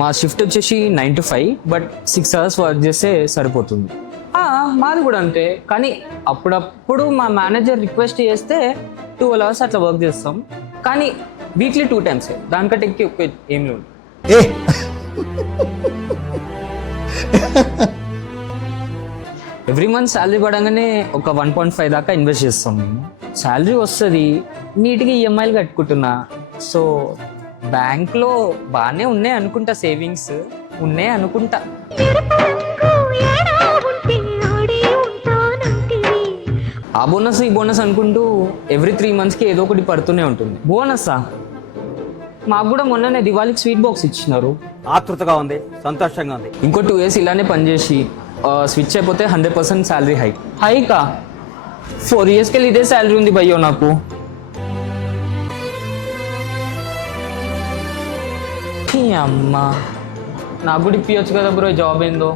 మా షిఫ్ట్ వచ్చేసి 9 to 5, but 6 hours work చేస్తే సరిపోతుంది. మాది కూడా అంతే, కానీ అప్పుడప్పుడు మా మేనేజర్ రిక్వెస్ట్ చేస్తే 12 hours అట్లా వర్క్ చేస్తాం, కానీ వీక్లీ 2 times, దానికంటే ఎక్కువ ఏం లేదు. ఎవ్రీ మంత్ శాలరీ పడంగానే ఒక 1.5 దాకా ఇన్వెస్ట్ చేస్తాం మేము. శాలరీ వస్తుంది, నీట్గా ఈఎంఐలు కట్టుకుంటున్నా. సో బ్యాంక్లో బాగానే ఉన్నాయి అనుకుంటా, సేవింగ్స్ ఉన్నాయి అనుకుంటా. ఆ బోనస్ ఈ బోనస్ అనుకుంటూ ఎవ్రీ 3 monthsకి ఏదో ఒకటి పడుతూనే ఉంటుంది. బోనస్సా? మాకు కూడా మొన్ననే దివాళీకి స్వీట్ బాక్స్ ఇచ్చినారు. ఆతృతగా ఉంది, సంతోషంగా ఉంది. ఇంకో 2 years ఇలానే పనిచేసి స్విచ్ అయిపోతే 100% శాలరీ హైకా. 4 yearsకి వెళ్ళి ఇదే శాలరీ ఉంది భయ్యో నాకు. అమ్మా, నాకు కూడా ఇప్పించచ్చు కదా బ్రో, జాబ్ ఏందో.